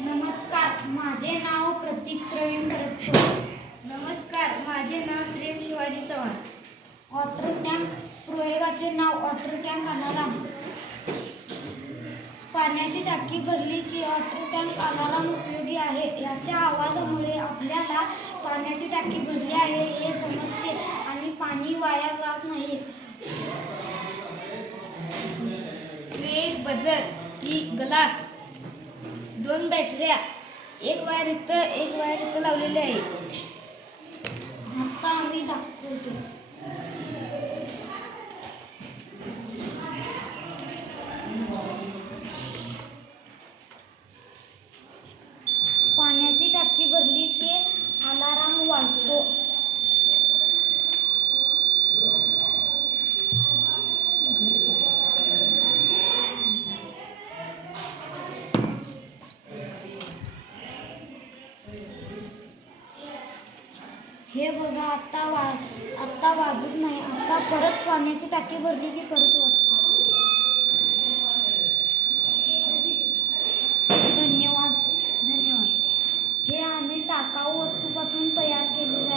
नमस्कार माझे नाव प्रतीक प्रवीण भरतकर नमस्कार माझे नाव प्रेम शिवाजी चव्हाण. वॉटर टँक प्रयोगाचे नाव वॉटर टँक अलाराम पाण्याची टाकी भरली की वॉटर टँक अलाराम उपयोगी आहे. याच्या आवाजामुळे आपल्याला पाण्याची टाकी भरली आहे हे समजते आणि पाणी वाया जात नाही. एक बजर ही ग्लास. दोन बॅटऱ्या. एक वायर इथं एक वायर इथं लावलेली आहे. आता आम्ही दाखवतो. हे बघा आत्ता वा आत्ता वाजत नाही. आत्ता परत पाण्याची टाकी भरली की परत असतो धन्यवाद धन्यवाद. हे आम्ही टाकाऊ वस्तूपासून तयार केलेले